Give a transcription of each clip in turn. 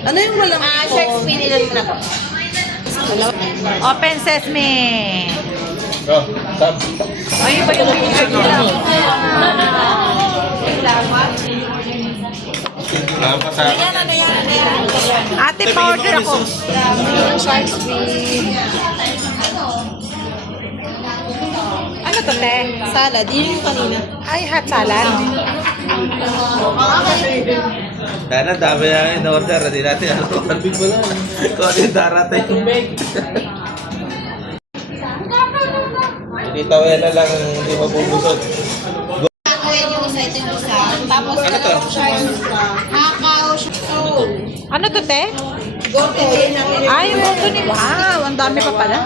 Ano yung walang Shark spinach na po. Open sesame. Oh, tab. Ay, iba yung picture nila. Wala pa sa akin. Ate, pa-order ako. shark fin. Ano to, te? Salad. Yun yung kanina. Ay, hot salad. Dana, dami na in order. Hindi natin alam kung ano yung darating. Hindi tawin na lang, hindi mabubusog. Yung isa, ito yung isa. Tapos, Ano to? hakaw, show. Ano to, te? Goto. Ay, yung goto ni... Wow, ang dami pa pala.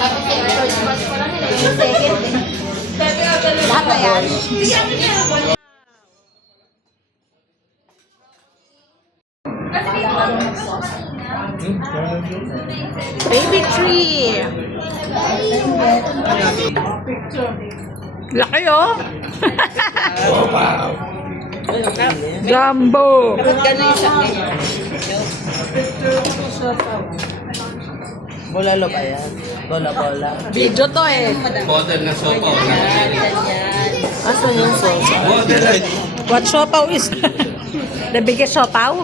Tapos yung first batch pa lang nila. Yung second eh. Lahat na yan. Baby tree. Laki, oh. Wow. Jumbo. Gano'n siya. Bola ba yan? Bola. Video to, eh. Model na sopa. Asan yung sauce? Model na. What siopaw is? The biggest siopaw?